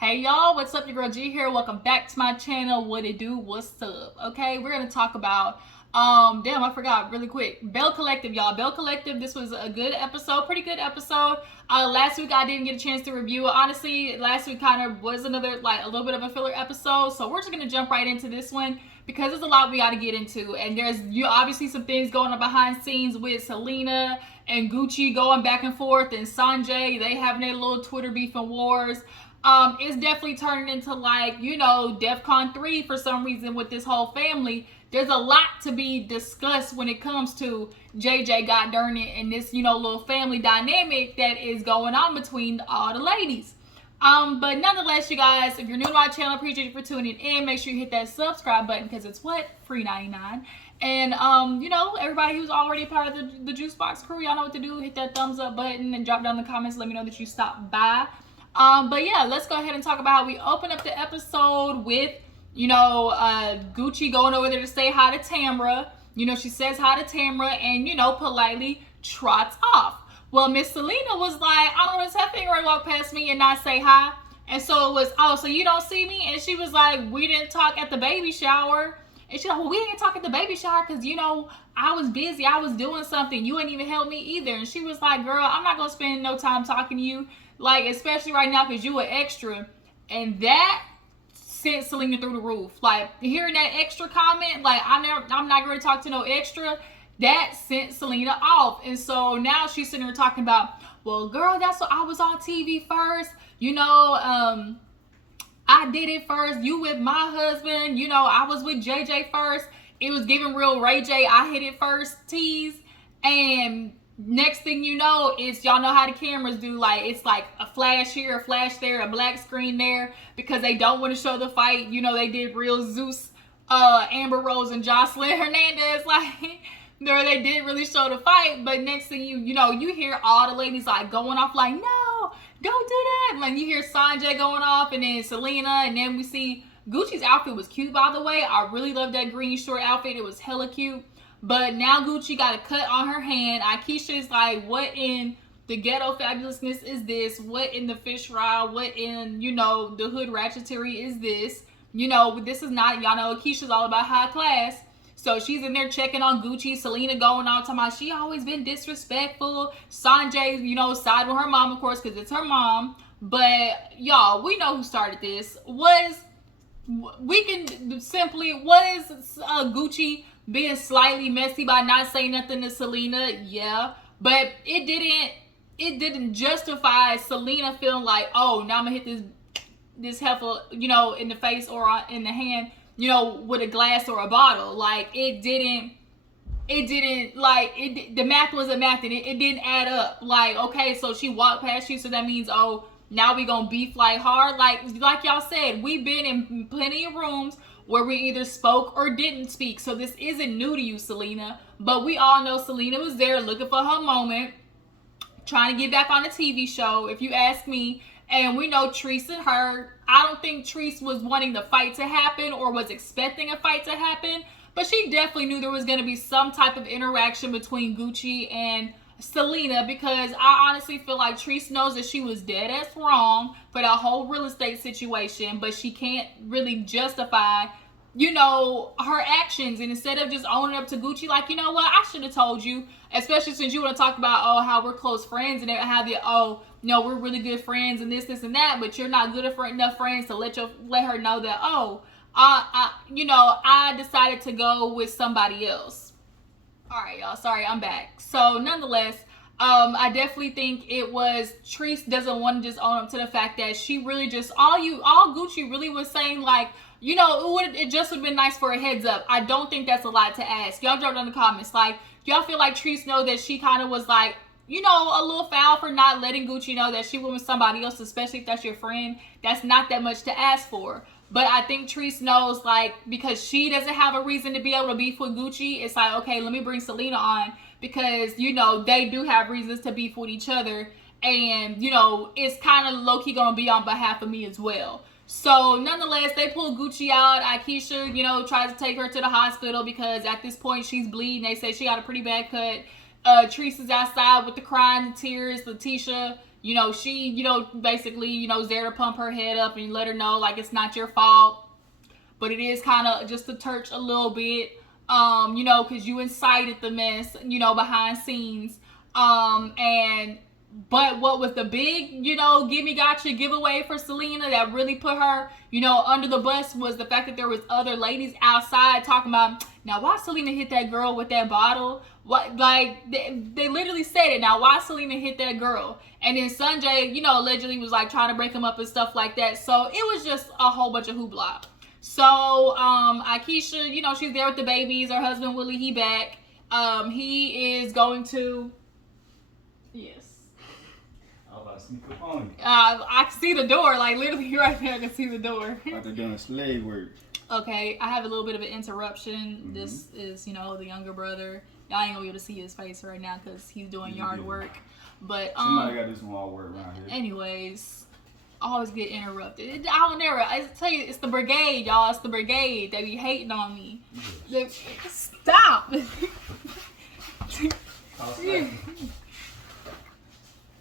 Hey y'all, what's up? Your girl G here. Welcome back to my channel. What it do? What's up? Okay, we're gonna talk about damn, I forgot really quick. Belle Collective, y'all. Belle Collective, this was a good episode, pretty good episode. Last week I didn't get a chance to review it. Honestly, last week kind of was another like a little bit of a filler episode. So we're just gonna jump right into this one because there's a lot we gotta get into. And there's obviously some things going on behind scenes with Selena and Gucci going back and forth, and Sunjai, they having their little Twitter beef and wars. It's definitely turning into like, DEFCON 3 for some reason with this whole family. There's a lot to be discussed when it comes to JJ God darn it and this, little family dynamic that is going on between all the ladies. But nonetheless, you guys, if you're new to my channel, appreciate you for tuning in. Make sure you hit that subscribe button because it's what? Free 99. And, everybody who's already a part of the Juice Box crew, y'all know what to do. Hit that thumbs up button and drop down in the comments. Let me know that you stopped by. But yeah, let's go ahead and talk about how we open up the episode with, Gucci going over there to say hi to Tamra. She says hi to Tamra and, politely trots off. Well, Miss Selena was like, I don't want to have finger and walk past me and not say hi. And so it was, oh, so you don't see me? And she was like, we didn't talk at the baby shower. And she's like, well, we didn't talk at the baby shower because, I was busy. I was doing something. You ain't even help me either. And she was like, girl, I'm not going to spend no time talking to you. Like, especially right now because you an extra. And that sent Selena through the roof. Like, hearing that extra comment, like, I'm not going to talk to no extra, that sent Selena off. And so now she's sitting there talking about, well, girl, that's what I was on TV first. I did it first. You with my husband. I was with JJ first. It was giving real Ray J. I hit it first tease. And next thing you know is y'all know how the cameras do, like it's like a flash here, a flash there, a black screen there because they don't want to show the fight. They did real Zeus, Amber Rose and Jocelyn Hernandez, like they didn't really show the fight. But next thing you hear all the ladies like going off like, no, don't do that. Like you hear Sanjay going off and then Selena, and then we see Gucci's outfit was cute, by the way. I really love that green short outfit. It was hella cute. But now Gucci got a cut on her hand. Akeisha is like, what in the ghetto fabulousness is this? What in the fish fry? What in, the hood ratchetry is this? This is not, y'all know Akeisha's all about high class. So she's in there checking on Gucci. Selena going on talking about she always been disrespectful. Sanjay, side with her mom, of course, because it's her mom. But y'all, we know who started this. Was Gucci being slightly messy by not saying nothing to Selena? Yeah, but it didn't justify Selena feeling like, oh, now I'm gonna hit this heifer, in the face or in the hand, with a glass or a bottle. Like the math wasn't math, and it didn't add up. Like, okay, so she walked past you, so that means, oh, now we gonna beef like hard. Like y'all said, we've been in plenty of rooms where we either spoke or didn't speak. So this isn't new to you, Selena. But we all know Selena was there looking for her moment, trying to get back on the TV show, if you ask me. And we know Trice and her. I don't think Trice was wanting the fight to happen or was expecting a fight to happen. But she definitely knew there was going to be some type of interaction between Gucci and Selena, because I honestly feel like Trice knows that she was dead ass wrong for that whole real estate situation, but she can't really justify her actions. And instead of just owning up to Gucci, like, you know what, I should have told you, especially since you want to talk about, oh, how we're close friends and have you, oh, we're really good friends and this and that, but you're not good enough friends to let her know that, oh, I decided to go with somebody else. All right, y'all, sorry, I'm back. So nonetheless, I definitely think it was Trice doesn't want to just own up to the fact that she really just, all Gucci really was saying, like, it just would have been nice for a heads up. I don't think that's a lot to ask. Y'all drop down in the comments. Like, y'all feel like Trice know that she kind of was like, a little foul for not letting Gucci know that she went with somebody else, especially if that's your friend. That's not that much to ask for. But I think Trice knows, like, because she doesn't have a reason to be able to beef with Gucci, it's like, okay, let me bring Selena on because, they do have reasons to beef with each other. And, it's kind of low-key going to be on behalf of me as well. So, nonetheless, they pull Gucci out. Akeisha, tries to take her to the hospital because at this point she's bleeding. They say she got a pretty bad cut. Trice is outside with the crying and tears. Letitia, You know, she, you know, basically, you know, is there to pump her head up and let her know, like, it's not your fault. But it is kind of just a touch a little bit, you know, because you incited the mess, you know, behind scenes. But what was the big, you know, gimme gotcha giveaway for Selena that really put her, you know, under the bus was the fact that there was other ladies outside talking about, now why Selena hit that girl with that bottle? What, like, they literally said it. Now why Selena hit that girl? And then Sunjai, you know, allegedly was like trying to break him up and stuff like that. So it was just a whole bunch of hoopla. So Akeisha, you know, she's there with the babies. Her husband Willie, he back. He is going to, yes. I was about to sneak up on you. I can see the door, like literally right there. I can see the door. Like they're doing slave work. Okay, I have a little bit of an interruption. This is, you know, the younger brother. Y'all ain't gonna be able to see his face right now because he's doing yard work. But somebody got this wall work around here. Anyways, I always get interrupted. I don't never. I tell you, it's the brigade, y'all. It's the brigade. They be hating on me. Stop.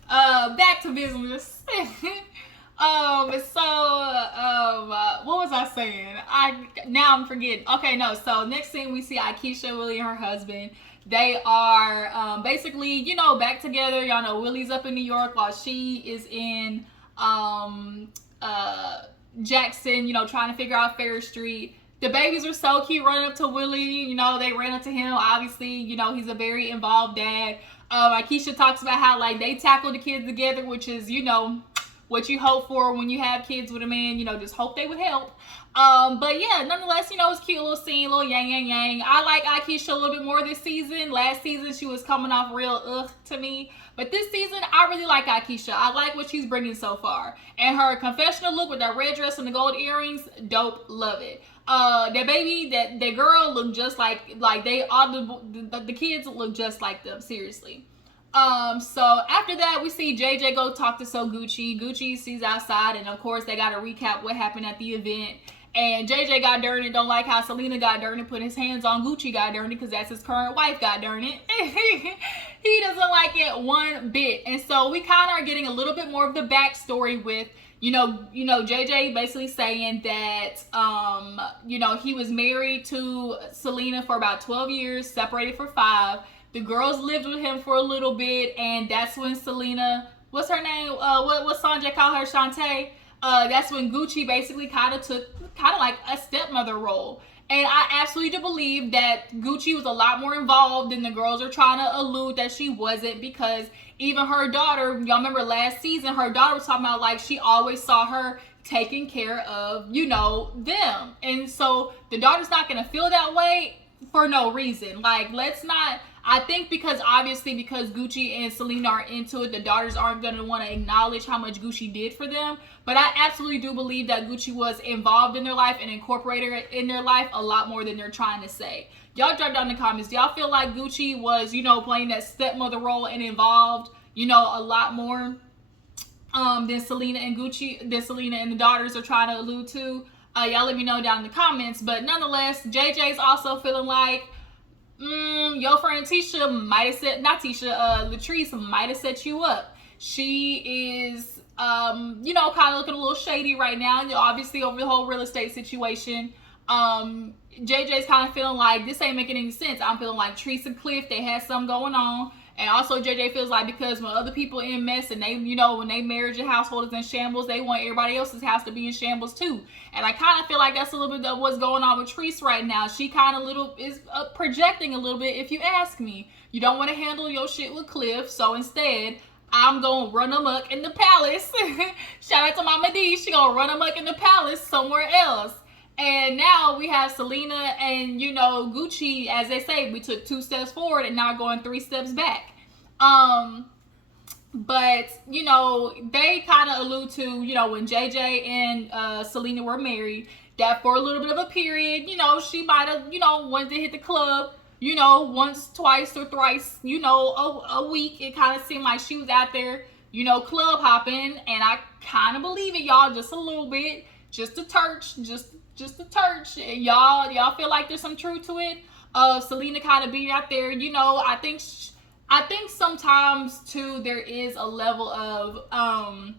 Back to business. What was I saying? Now I'm forgetting. Okay, no. So next thing we see Akeisha, Willie, and her husband. They are basically, you know, back together. Y'all know Willie's up in New York while she is in Jackson, you know, trying to figure out Fair Street. The babies are so cute running up to Willie. You know, they ran up to him. Obviously, you know, he's a very involved dad. Akeisha talks about how, like, they tackle the kids together, which is, you know, what you hope for when you have kids with a man. You know, just hope they would help. But yeah, nonetheless, you know, it's a cute little scene, little yang. I like Akeisha a little bit more this season. Last season, she was coming off real to me. But this season, I really like Akeisha. I like what she's bringing so far. And her confessional look with that red dress and the gold earrings, dope, love it. That baby, that girl looked just like they all the kids look just like them, seriously. So after that, we see JJ go talk to SoGucci. Gucci sees outside, and of course they got to recap what happened at the event. And JJ got dirty and don't like how Selena got dirty and put his hands on Gucci got dirty because that's his current wife got dirty. He doesn't like it one bit. And so we kind of are getting a little bit more of the backstory with, you know, JJ basically saying that, you know, he was married to Selena for about 12 years, separated for 5. The girls lived with him for a little bit, and that's when Selena, what's her name? What Sanjay called her, Shantae? That's when Gucci basically kind of took like a stepmother role. And I absolutely do believe that Gucci was a lot more involved than the girls are trying to allude that she wasn't, because even her daughter, y'all remember last season, her daughter was talking about, like, she always saw her taking care of, you know, them. And so the daughter's not going to feel that way for no reason. Like, let's not, I think because Gucci and Selena are into it, the daughters aren't going to want to acknowledge how much Gucci did for them. But I absolutely do believe that Gucci was involved in their life and incorporated it in their life a lot more than they're trying to say. Y'all drop down in the comments. Do y'all feel like Gucci was, you know, playing that stepmother role and involved, you know, a lot more than Selena and the daughters are trying to allude to? Y'all let me know down in the comments. But nonetheless, JJ's also feeling like, your friend Tisha might have said, not Tisha, Latrice might have set you up. She is, you know, kind of looking a little shady right now, obviously over the whole real estate situation. JJ's kind of feeling like this ain't making any sense. I'm feeling like Trice and Cliff, they had something going on. And also JJ feels like because when other people in mess and they, you know, when they marriage and household is in shambles, they want everybody else's house to be in shambles too. And I kind of feel like that's a little bit of what's going on with Trice right now. She kind of is projecting a little bit, if you ask me. You don't want to handle your shit with Cliff, so instead, I'm going to run amok in the palace. Shout out to Mama D. She going to run amok in the palace somewhere else. And now we have Selena and, you know, Gucci, as they say, we took 2 steps forward and now going 3 steps back. But, you know, they kind of allude to, you know, when JJ and Selena were married, that for a little bit of a period, you know, she might have, you know, wanted to hit the club, you know, once, twice, or thrice, you know, a week. It kind of seemed like she was out there, you know, club hopping. And I kind of believe it, y'all, just a little bit, just a touch, just a touch. Y'all feel like there's some truth to it. Selena kind of being out there, you know, I think I think sometimes too there is a level of I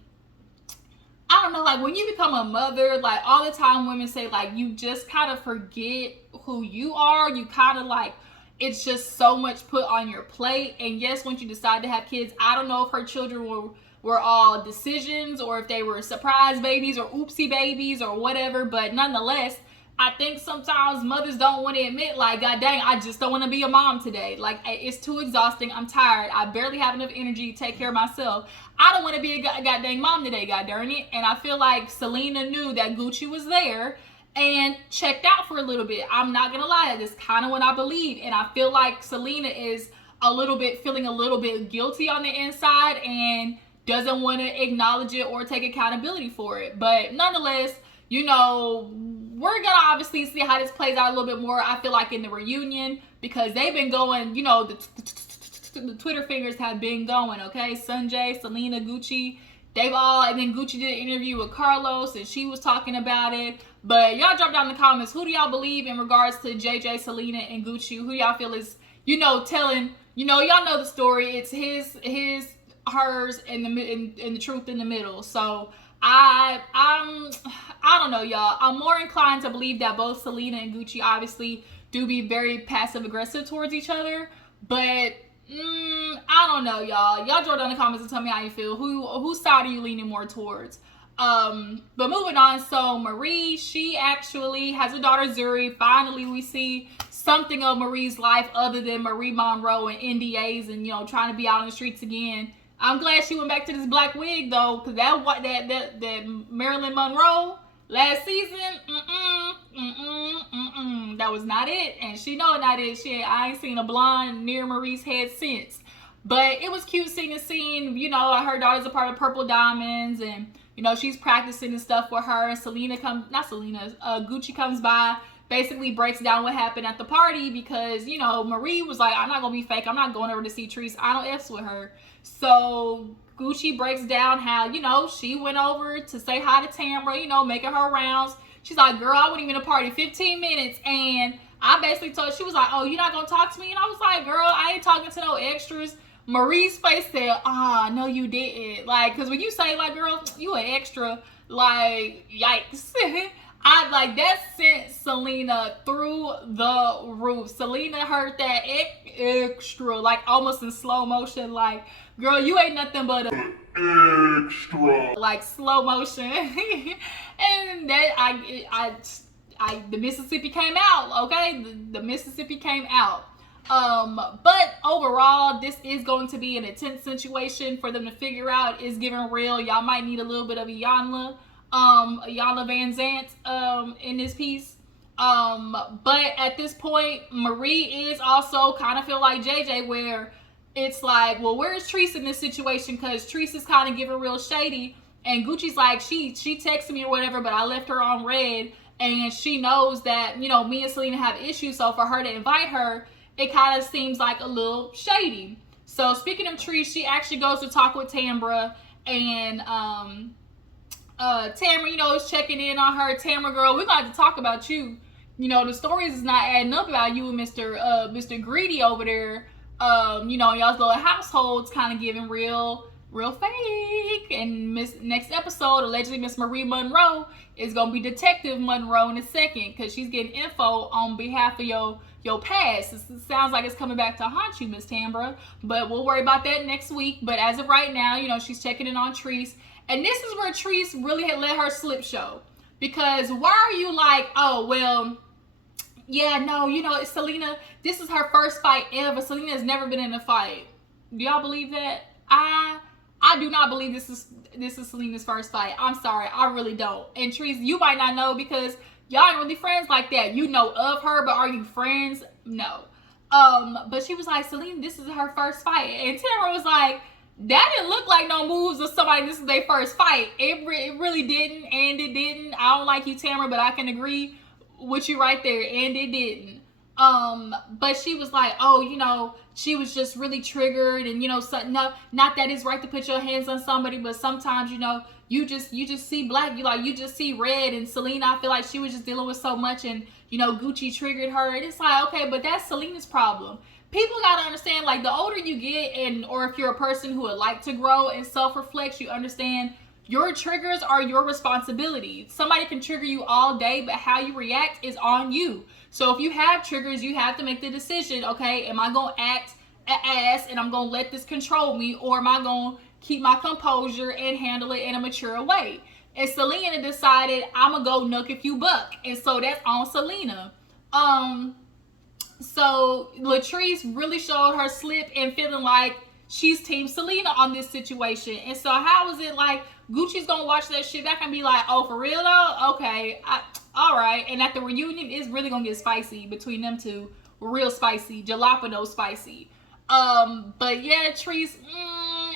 don't know, like when you become a mother, like all the time women say like you just kind of forget who you are. You kind of like it's just so much put on your plate. And yes, once you decide to have kids, I don't know if her children were all decisions or if they were surprise babies or oopsie babies or whatever, but nonetheless, I think sometimes mothers don't want to admit, like, God dang, I just don't want to be a mom today. Like, it's too exhausting. I'm tired. I barely have enough energy to take care of myself. I don't want to be a god dang mom today, god darn it. And I feel like Selena knew that Gucci was there and checked out for a little bit. I'm not going to lie. That's kind of what I believe. And I feel like Selena is feeling a little bit guilty on the inside and doesn't want to acknowledge it or take accountability for it. But nonetheless, you know, we're gonna obviously see how this plays out a little bit more. I feel like in the reunion, because they've been going, you know, the Twitter fingers have been going, okay? Sunjai, Selena, Gucci, they've all, and then Gucci did an interview with Carlos and she was talking about it. But y'all drop down in the comments, who do y'all believe in regards to JJ, Selena, and Gucci? Who y'all feel is, you know, telling, you know, y'all know the story. It's his, hers, and the truth in the middle. So I don't know, y'all. I'm more inclined to believe that both Selena and Gucci obviously do be very passive aggressive towards each other, but I don't know, y'all. Y'all draw down in the comments and tell me how you feel. Whose side are you leaning more towards? But moving on, so Marie, she actually has a daughter, Zuri. Finally, we see something of Marie's life other than Marie Monroe and NDAs and, you know, trying to be out on the streets again. I'm glad she went back to this black wig though, because that Marilyn Monroe last season, that was not it, and she know not it. Shit, I ain't seen a blonde near Marie's head since. But it was cute seeing the scene. You know, her daughter's a part of Purple Diamonds, and you know she's practicing and stuff with her. And Gucci comes by, basically breaks down what happened at the party because you know Marie was like, I'm not gonna be fake. I'm not going over to see Trice. I don't F's with her. So Gucci breaks down how, you know, she went over to say hi to Tamra, you know, making her rounds. She's like, girl, I wasn't even a party 15 minutes. And I basically told her, she was like, oh, you're not going to talk to me? And I was like, girl, I ain't talking to no extras. Marie's face said, no, you didn't. Like, because when you say, like, girl, you an extra, like, yikes. That sent Selena through the roof. Selena heard that extra, like almost in slow motion, like, girl, you ain't nothing but a extra, like slow motion. And that the Mississippi came out, okay? The Mississippi came out. But overall, this is going to be an intense situation for them to figure out. Is giving real. Y'all might need a little bit of Iyanla Van Zant in this piece. But at this point, Marie is also kind of feel like JJ, where it's like, well, where's Trice in this situation? Because Trice is kind of giving real shady, and Gucci's like, she texted me or whatever, but I left her on red, and she knows that, you know, me and Selena have issues, so for her to invite her, it kind of seems like a little shady. So speaking of Trice, she actually goes to talk with Tamra, and Tamra, you know, is checking in on her. Tamra, girl, we're gonna have to talk about you. You know, the stories is not adding up about you and Mr. Greedy over there. You know, y'all's little households kind of giving real fake. And next episode, allegedly Miss Marie Monroe is gonna be Detective Monroe in a second, because she's getting info on behalf of your past. It sounds like it's coming back to haunt you, Miss Tambra. But we'll worry about that next week. But as of right now, you know, she's checking in on Trice. And this is where Trice really had let her slip show. Because why are you like, oh, well, yeah, no, you know, Selena, this is her first fight ever. Selena has never been in a fight. Do y'all believe that? I do not believe this is Selena's first fight. I'm sorry, I really don't. And Trice, you might not know because y'all ain't really friends like that. You know of her, but are you friends? No. But she was like, Selena, this is her first fight. And Tamara was like, that didn't look like no moves of somebody this is their first fight. It really didn't, and it didn't. I don't like you, Tamara, but I can agree with you right there, and it didn't. But she was like, oh, you know, she was just really triggered, and you know, no, not that it's right to put your hands on somebody, but sometimes, you know, you just see black, you just see red. And Selena, I feel like she was just dealing with so much, and you know, Gucci triggered her, and it's like, okay, but that's Selena's problem. people gotta understand, like, the older you get, and or if you're a person who would like to grow and self-reflect, you understand your triggers are your responsibility. Somebody can trigger you all day, but how you react is on you. So if you have triggers, you have to make the decision, okay, am I gonna act an ass and I'm gonna let this control me, or am I gonna keep my composure and handle it in a mature way? And Selena decided, I'm gonna go nook if you buck, and so that's on Selena. So Latrice really showed her slip and feeling like she's team Selena on this situation. And so how is it like Gucci's gonna watch that shit back and be like, oh, for real though? Okay, all right. And at the reunion, it's really gonna get spicy between them two. Real spicy, jalapeno spicy. But yeah, Trice,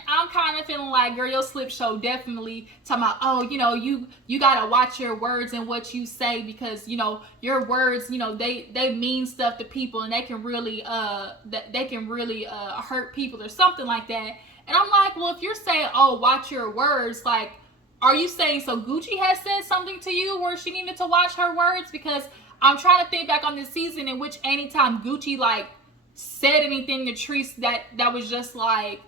I'm kind of feeling like, girl, your slip show definitely talking about, oh, you know, you gotta watch your words and what you say, because, you know, your words, you know, they mean stuff to people, and they can really hurt people or something like that. And I'm like, well, if you're saying, oh, watch your words, like, are you saying so Gucci has said something to you where she needed to watch her words? Because I'm trying to think back on this season in which anytime Gucci like said anything to Trice that was just like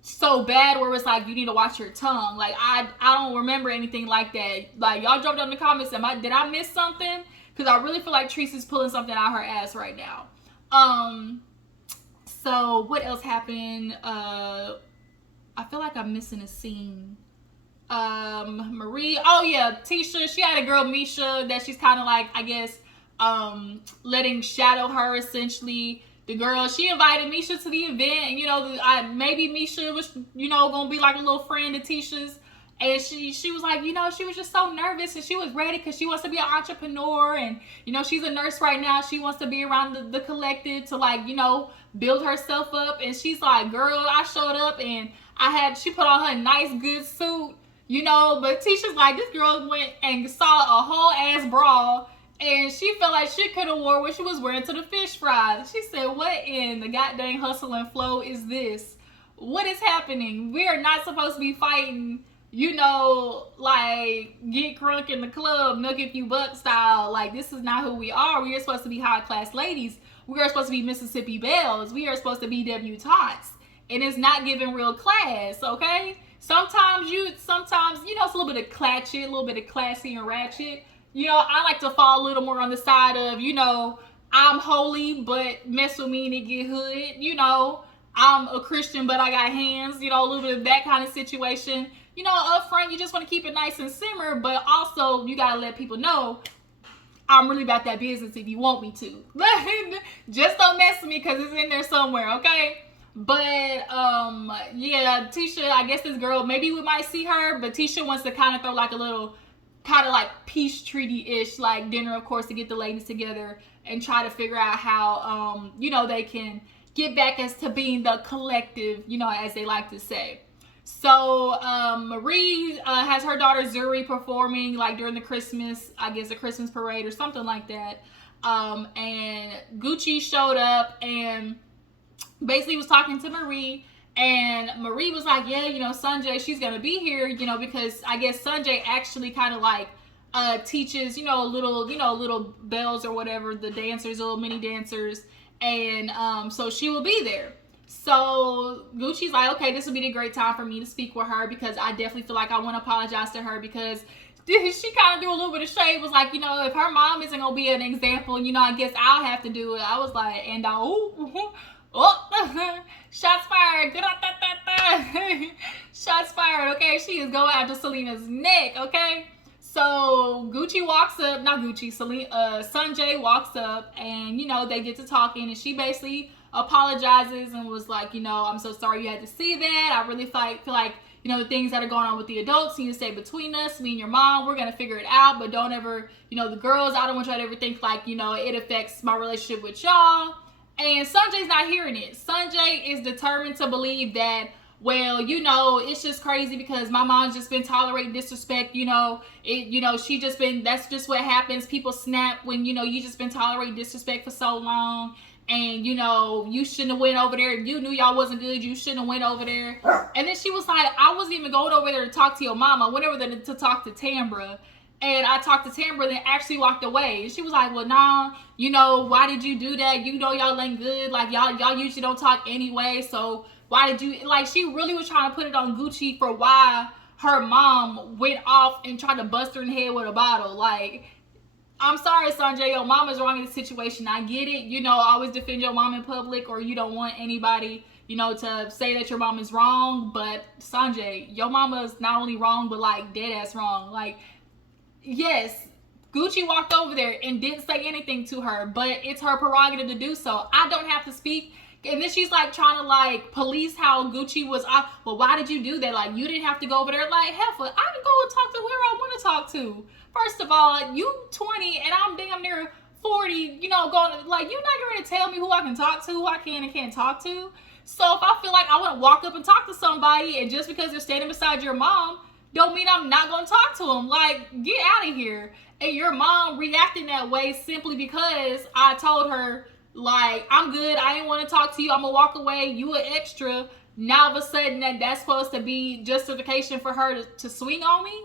so bad, where it's like, you need to watch your tongue. Like, I don't remember anything like that. Like, y'all drop down in the comments, did I miss something? Because I really feel like Trice is pulling something out her ass right now. So what else happened? I feel like I'm missing a scene. Marie, oh yeah, Tisha, she had a girl Misha that she's kind of like, I guess, letting shadow her essentially. The girl, she invited Misha to the event, and, you know, maybe Misha was, you know, gonna be like a little friend of Tisha's, and she was like, you know, she was just so nervous, and she was ready because she wants to be an entrepreneur, and, you know, she's a nurse right now. She wants to be around the collective to, like, you know, build herself up. And she's like, girl, I showed up and she put on her nice good suit, you know, but Tisha's like, this girl went and saw a whole ass bra, and she felt like she could have wore what she was wearing to the fish fries. She said, what in the goddamn hustle and flow is this? What is happening? We are not supposed to be fighting, you know, like, get crunk in the club, nook if you buck style. Like, this is not who we are. We are supposed to be high class ladies. We are supposed to be Mississippi Belles. We are supposed to be debutantes. And it's not giving real class, okay? Sometimes, you know, it's a little bit of clatchet, a little bit of classy and ratchet. You know, I like to fall a little more on the side of, you know, I'm holy, but mess with me and it get hood. You know, I'm a Christian, but I got hands. You know, a little bit of that kind of situation. You know, up front, you just want to keep it nice and simmer, but also you got to let people know I'm really about that business if you want me to. Just don't mess with me because it's in there somewhere, okay? But, yeah, Tisha, I guess this girl, maybe we might see her, but Tisha wants to kind of throw like a little kind of like peace treaty-ish, like dinner, of course, to get the ladies together and try to figure out how, you know, they can get back as to being the collective, you know, as they like to say. So Marie has her daughter Zuri performing like during the Christmas, I guess, a Christmas parade or something like that. And Gucci showed up and basically was talking to Marie. And Marie was like, yeah, you know, Sunjai, she's going to be here, you know, because I guess Sunjai actually kind of like teaches, you know, little bells or whatever, the dancers, little mini dancers. And so she will be there. So Gucci's like, okay, this will be the great time for me to speak with her, because I definitely feel like I want to apologize to her, because she kind of threw a little bit of shade, was like, you know, if her mom isn't going to be an example, you know, I guess I'll have to do it. I was like, and shots fired. Shots fired, okay? She is going after Selena's neck, okay? So Gucci walks up, not Gucci, Sunjai walks up, and, you know, they get to talking, and she basically apologizes and was like, you know, I'm so sorry you had to see that. I really feel like, you know, the things that are going on with the adults need to stay between us, me and your mom. We're going to figure it out, but don't ever, you know, the girls, I don't want y'all to ever think like, you know, it affects my relationship with y'all. And Sunjay's not hearing it. Sunjai is determined to believe that, well, you know, it's just crazy because my mom's just been tolerating disrespect, you know, that's just what happens. People snap when, you know, you just been tolerating disrespect for so long. And, you know, you shouldn't have went over there. You knew y'all wasn't good. You shouldn't have went over there. And then she was like, I wasn't even going over there to talk to your mama. I went over there to talk to Tambra. And I talked to Tamra and actually walked away. And she was like, well, nah, you know, why did you do that? You know y'all ain't good. Like, y'all usually don't talk anyway. So why did you... Like, she really was trying to put it on Gucci for why her mom went off and tried to bust her in the head with a bottle. Like, I'm sorry, Sanjay, your mom is wrong in this situation. I get it. You know, always defend your mom in public, or you don't want anybody, you know, to say that your mom is wrong. But Sanjay, your mama's not only wrong, but like dead ass wrong. Like, yes, Gucci walked over there and didn't say anything to her, but it's her prerogative to do so. I don't have to speak. And then she's like trying to like police how Gucci was. Well, why did you do that? Like, you didn't have to go over there. Like, heifer, I can go and talk to whoever I want to talk to. First of all, you 20 and I'm damn near 40. You know, going like, you're not going to tell me who I can talk to, who I can and can't talk to. So if I feel like I want to walk up and talk to somebody, and just because they're standing beside your mom, don't mean I'm not going to talk to them. Like, get out of here. And your mom reacting that way simply because I told her, like, I'm good, I didn't want to talk to you, I'm gonna walk away, you an extra. Now all of a sudden that's supposed to be justification for her to swing on me?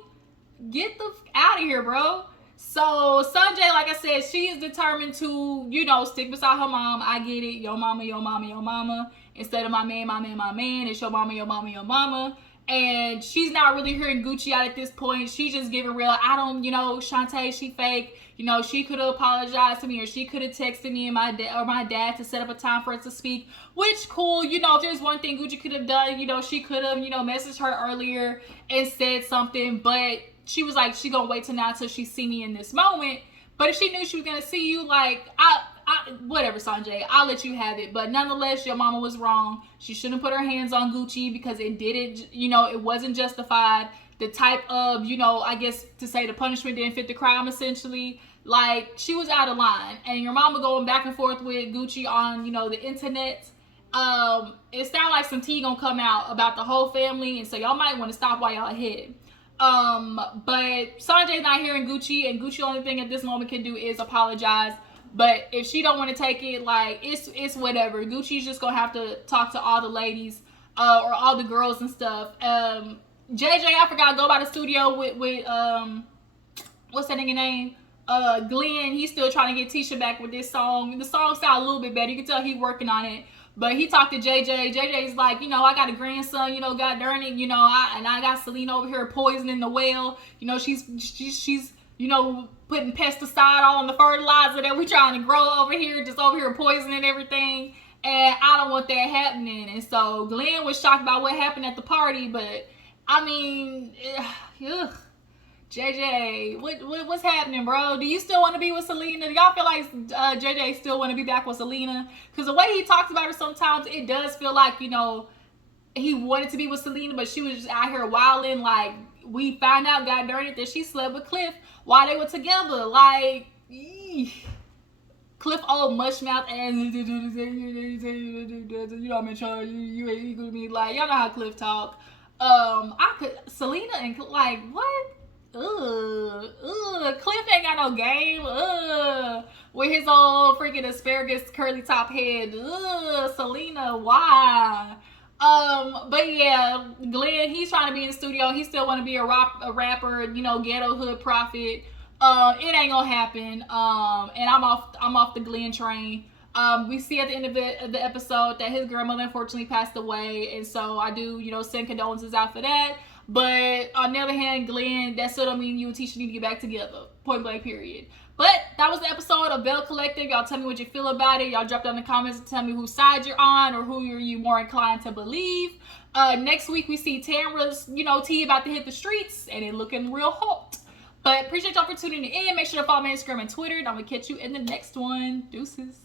Get the out of here, bro. So Sunjai, like I said, she is determined to, you know, stick beside her mom. I get it. Your mama, your mama, your mama. Instead of my man, my man, my man. It's your mama, your mama, your mama. And she's not really hearing Gucci out at this point. She's just giving real, I don't, you know, Shantae, she fake. You know, she could have apologized to me, or she could have texted me and my dad to set up a time for us to speak. Which, cool. You know, if there's one thing Gucci could have done, you know, she could have, you know, messaged her earlier and said something. But she was like, she gonna wait till now till she see me in this moment. But if she knew she was gonna see you, like, whatever, Sanjay, I'll let you have it. But nonetheless, your mama was wrong. She shouldn't put her hands on Gucci because it didn't, you know, it wasn't justified. The type of, you know, I guess to say the punishment didn't fit the crime, essentially. Like, she was out of line. And your mama going back and forth with Gucci on, you know, the internet. It sounds like some tea gonna come out about the whole family, and so y'all might want to stop while y'all ahead. But Sanjay's not hearing Gucci, and Gucci, only thing at this moment can do is apologize. But if she don't want to take it, like, it's whatever. Gucci's just gonna have to talk to all the ladies, or all the girls and stuff. JJ, I forgot, go by the studio with what's that nigga name? Glenn. He's still trying to get Tisha back with this song. The song sounds a little bit better. You can tell he's working on it. But he talked to JJ. JJ's like, you know, I got a grandson, you know, god darn it, you know, I got Selena over here poisoning the well. You know, she's you know, putting pesticide all on the fertilizer that we trying to grow over here, just over here poisoning everything. And I don't want that happening. And so Glenn was shocked by what happened at the party. But I mean, ugh. JJ, what's happening, bro? Do you still want to be with Selena? Do y'all feel like JJ still want to be back with Selena? Because the way he talks about her sometimes, it does feel like, you know, he wanted to be with Selena, but she was just out here wilding. Like, we found out, god darn it, that she slept with Cliff while they were together. Like, Cliff old mush mouth ass. You know, I'm in charge. You ain't gonna be like, y'all know how Cliff talk. Selena and like, what? Cliff ain't got no game. With his old freaking asparagus curly top head. Selena, why? But yeah, Glenn, he's trying to be in the studio. He still want to be a rapper, you know, ghetto hood prophet. It ain't gonna happen. And I'm off the Glenn train. We see at the end of the episode that his grandmother unfortunately passed away, and so I do, you know, send condolences out for that. But on the other hand, Glenn, that still don't mean you and Tisha need to get back together. Point blank, period. But that was the episode of Belle Collective. Y'all tell me what you feel about it. Y'all drop down in the comments and tell me whose side you're on, or who you more inclined to believe. Next week we see Tamra's, you know, tea about to hit the streets, and it looking real hot. But appreciate y'all for tuning in. Make sure to follow me on Instagram and Twitter. And I'm gonna catch you in the next one. Deuces.